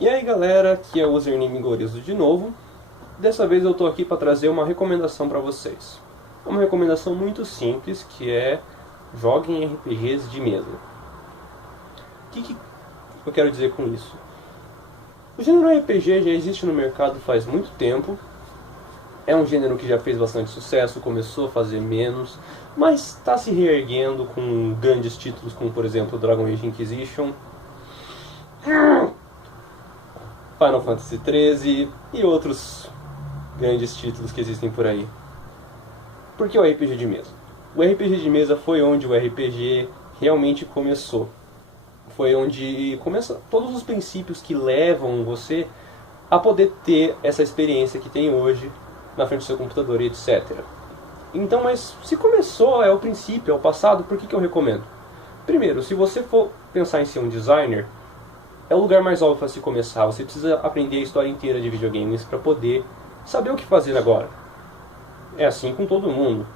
E aí galera, aqui é o Username Gorizo de novo. Dessa vez eu tô aqui para trazer uma recomendação para vocês. Uma recomendação muito simples, que é joguem RPGs de mesa. O que eu quero dizer com isso? O gênero RPG já existe no mercado faz muito tempo. É um gênero que já fez bastante sucesso, começou a fazer menos, mas está se reerguendo com grandes títulos como, por exemplo, Dragon Age Inquisition, Final Fantasy XIII e outros grandes títulos que existem por aí. Por que o RPG de mesa? O RPG de mesa foi onde o RPG realmente começou. Foi onde começam todos os princípios que levam você a poder ter essa experiência que tem hoje na frente do seu computador e etc. Então, mas se começou, é o princípio, é o passado, por que eu recomendo? Primeiro, se você for pensar em ser um designer, é o lugar mais óbvio para se começar. Você precisa aprender a história inteira de videogames para poder saber o que fazer agora. É assim com todo mundo.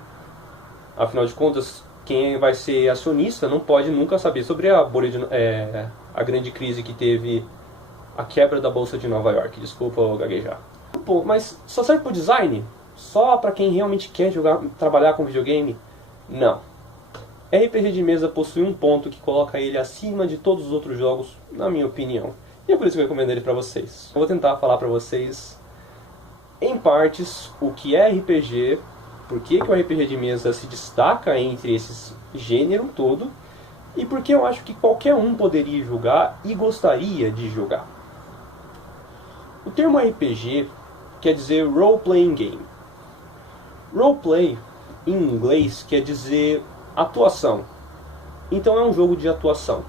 Afinal de contas, quem vai ser acionista não pode nunca saber sobre a bolha a grande crise que teve a quebra da Bolsa de Nova York. Desculpa eu gaguejar. Pô, mas só serve para o design? Só para quem realmente quer trabalhar com videogame? Não. RPG de mesa possui um ponto que coloca ele acima de todos os outros jogos, na minha opinião. E é por isso que eu recomendo ele para vocês. Eu vou tentar falar para vocês, em partes, o que é RPG, por que o RPG de mesa se destaca entre esses gênero todo, e por que eu acho que qualquer um poderia jogar e gostaria de jogar. O termo RPG quer dizer Role Playing Game. Roleplay, em inglês, quer dizer atuação. Então é um jogo de atuação.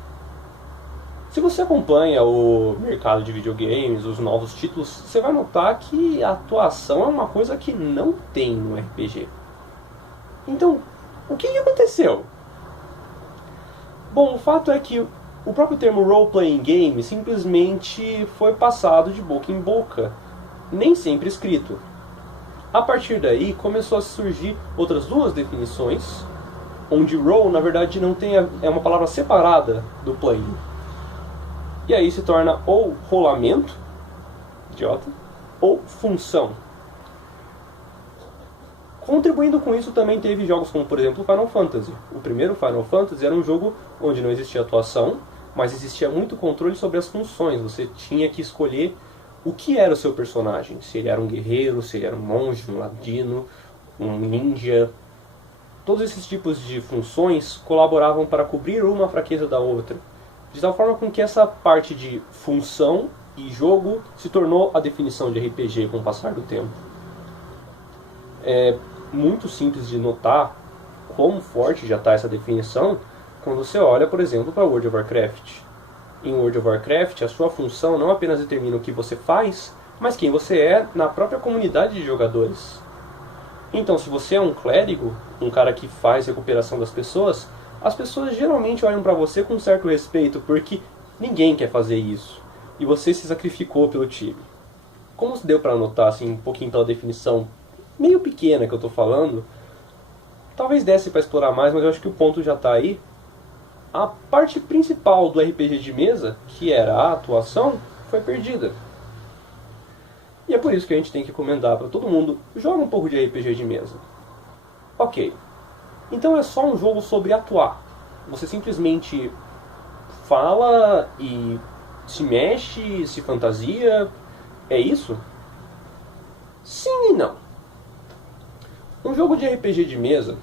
Se você acompanha o mercado de videogames, os novos títulos, você vai notar que a atuação é uma coisa que não tem no RPG. Então, o que aconteceu? Bom, o fato é que o próprio termo role-playing game simplesmente foi passado de boca em boca, nem sempre escrito. A partir daí começou a surgir outras duas definições, onde role na verdade não tem é uma palavra separada do playing. E aí se torna ou rolamento, idiota, ou função. Contribuindo com isso também teve jogos como, por exemplo, Final Fantasy. O primeiro Final Fantasy era um jogo onde não existia atuação, mas existia muito controle sobre as funções. Você tinha que escolher o que era o seu personagem. Se ele era um guerreiro, se ele era um monge, um ladino, um ninja. Todos esses tipos de funções colaboravam para cobrir uma fraqueza da outra. De tal forma com que essa parte de função e jogo se tornou a definição de RPG com o passar do tempo. É muito simples de notar como forte já está essa definição quando você olha, por exemplo, para World of Warcraft. Em World of Warcraft, a sua função não apenas determina o que você faz, mas quem você é na própria comunidade de jogadores. Então, se você é um clérigo, um cara que faz recuperação das pessoas, as pessoas geralmente olham para você com certo respeito, porque ninguém quer fazer isso. E você se sacrificou pelo time. Como deu para notar assim, um pouquinho pela definição meio pequena que eu estou falando, talvez desse para explorar mais, mas eu acho que o ponto já está aí. A parte principal do RPG de mesa, que era a atuação, foi perdida. E é por isso que a gente tem que recomendar para todo mundo, joga um pouco de RPG de mesa. Ok, então é só um jogo sobre atuar. Você simplesmente fala e se mexe, se fantasia. É isso? Sim e não. Um jogo de RPG de mesa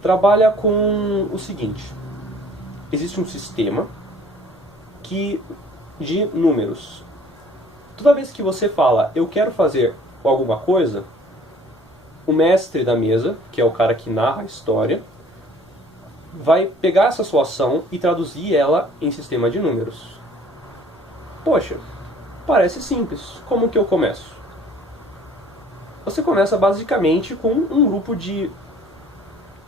trabalha com o seguinte. Existe um sistema de números. Toda vez que você fala, eu quero fazer alguma coisa, o mestre da mesa, que é o cara que narra a história, vai pegar essa sua ação e traduzir ela em sistema de números. Poxa, parece simples. Como que eu começo? Você começa basicamente com um grupo de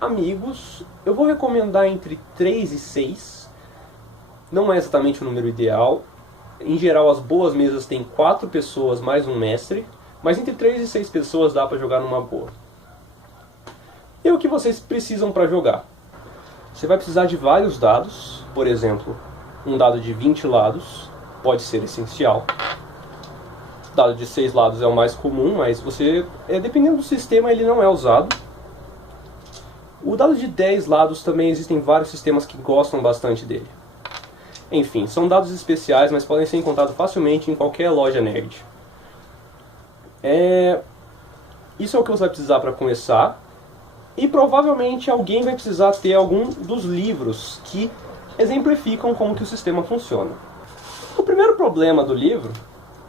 amigos. Eu vou recomendar entre 3 e 6. Não é exatamente o número ideal. Em geral, as boas mesas têm 4 pessoas mais um mestre. Mas entre 3 e 6 pessoas dá para jogar numa boa. E o que vocês precisam para jogar? Você vai precisar de vários dados. Por exemplo, um dado de 20 lados. pode ser essencial. O dado de 6 lados é o mais comum, mas dependendo do sistema, ele não é usado. O dado de 10 lados também existem vários sistemas que gostam bastante dele. Enfim, são dados especiais, mas podem ser encontrados facilmente em qualquer loja nerd. Isso é o que você vai precisar para começar. E provavelmente alguém vai precisar ter algum dos livros que exemplificam como que o sistema funciona. O primeiro problema do livro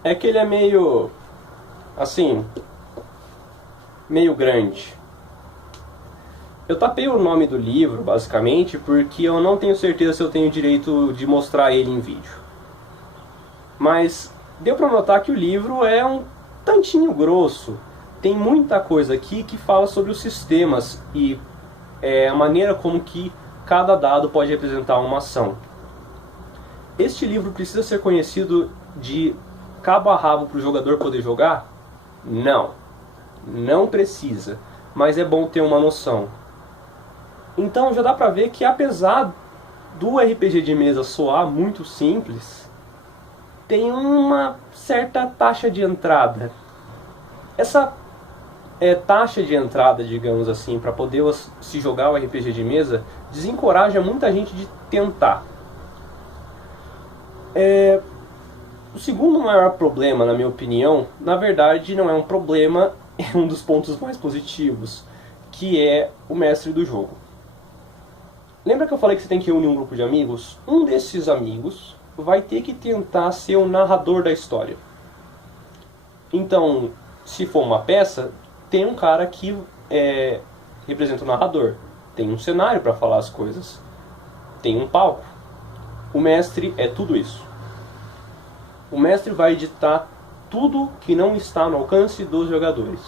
é que ele é meio grande. Eu tapei o nome do livro, basicamente, porque eu não tenho certeza se eu tenho direito de mostrar ele em vídeo. Mas deu para notar que o livro é um tantinho grosso. Tem muita coisa aqui que fala sobre os sistemas e a maneira como que cada dado pode representar uma ação. Este livro precisa ser conhecido de cabo a rabo para o jogador poder jogar? Não. Não precisa, mas é bom ter uma noção. Então já dá pra ver que apesar do RPG de mesa soar muito simples, tem uma certa taxa de entrada. Essa taxa de entrada, digamos assim, para poder se jogar o RPG de mesa, desencoraja muita gente de tentar. O segundo maior problema, na minha opinião, na verdade não é um problema, é um dos pontos mais positivos, que é o mestre do jogo. Lembra que eu falei que você tem que reunir um grupo de amigos? Um desses amigos vai ter que tentar ser o narrador da história. Então, se for uma peça, tem um cara que representa o narrador. Tem um cenário para falar as coisas. Tem um palco. O mestre é tudo isso. O mestre vai editar tudo que não está no alcance dos jogadores.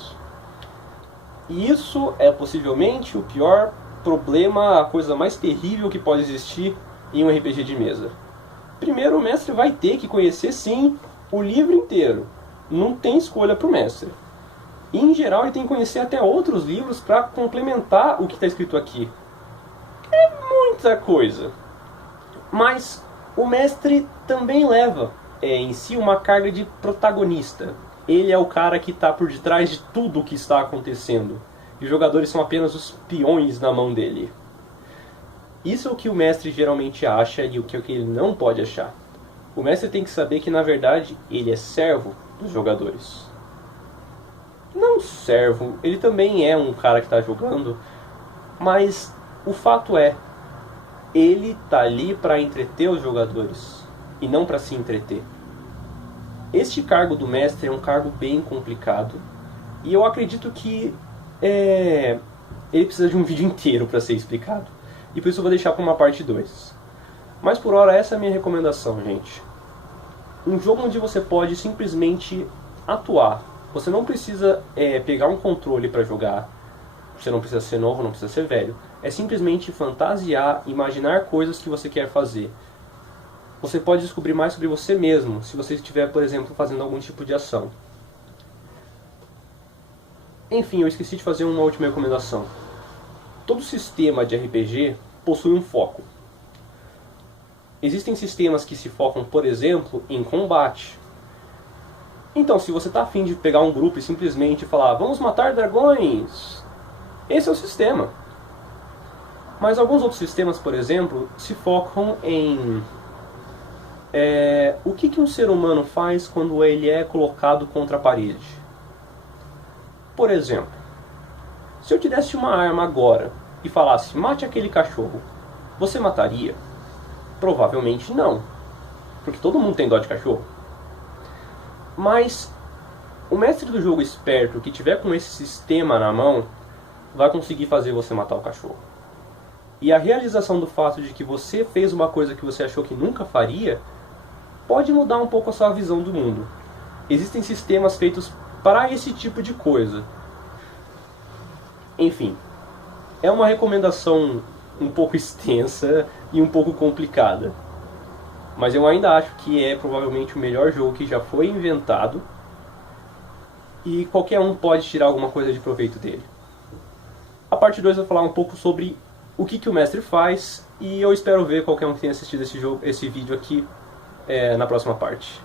E isso é possivelmente o pior problema, a coisa mais terrível que pode existir em um RPG de mesa. Primeiro, o mestre vai ter que conhecer, sim, o livro inteiro. Não tem escolha para o mestre. E, em geral, ele tem que conhecer até outros livros para complementar o que está escrito aqui. É muita coisa. Mas o mestre também leva em si uma carga de protagonista. Ele é o cara que está por detrás de tudo o que está acontecendo. E os jogadores são apenas os peões na mão dele. Isso é o que o mestre geralmente acha e o que ele não pode achar. O mestre tem que saber que, na verdade, ele é servo dos jogadores. Não servo, ele também é um cara que está jogando, mas o fato é, ele está ali para entreter os jogadores e não para se entreter. Este cargo do mestre é um cargo bem complicado e eu acredito que ele precisa de um vídeo inteiro para ser explicado. E por isso eu vou deixar para uma parte 2. Mas por hora essa é a minha recomendação, gente. Um jogo onde você pode simplesmente atuar. Você não precisa pegar um controle para jogar. Você não precisa ser novo, não precisa ser velho. É simplesmente fantasiar, imaginar coisas que você quer fazer. Você pode descobrir mais sobre você mesmo, se você estiver, por exemplo, fazendo algum tipo de ação. Enfim, eu esqueci de fazer uma última recomendação. Todo sistema de RPG possui um foco. Existem sistemas que se focam, por exemplo, em combate. Então, se você está afim de pegar um grupo e simplesmente falar, vamos matar dragões, esse é o sistema. Mas alguns outros sistemas, por exemplo, se focam em o que um ser humano faz quando ele é colocado contra a parede. Por exemplo, se eu te desse uma arma agora e falasse, mate aquele cachorro, você mataria? Provavelmente não, porque todo mundo tem dó de cachorro. Mas o mestre do jogo esperto que tiver com esse sistema na mão vai conseguir fazer você matar o cachorro. E a realização do fato de que você fez uma coisa que você achou que nunca faria pode mudar um pouco a sua visão do mundo. Existem sistemas feitos para esse tipo de coisa. Enfim, é uma recomendação um pouco extensa e um pouco complicada. Mas eu ainda acho que é provavelmente o melhor jogo que já foi inventado e qualquer um pode tirar alguma coisa de proveito dele. A parte 2 vai falar um pouco sobre o que o mestre faz e eu espero ver qualquer um que tenha assistido esse vídeo aqui na próxima parte.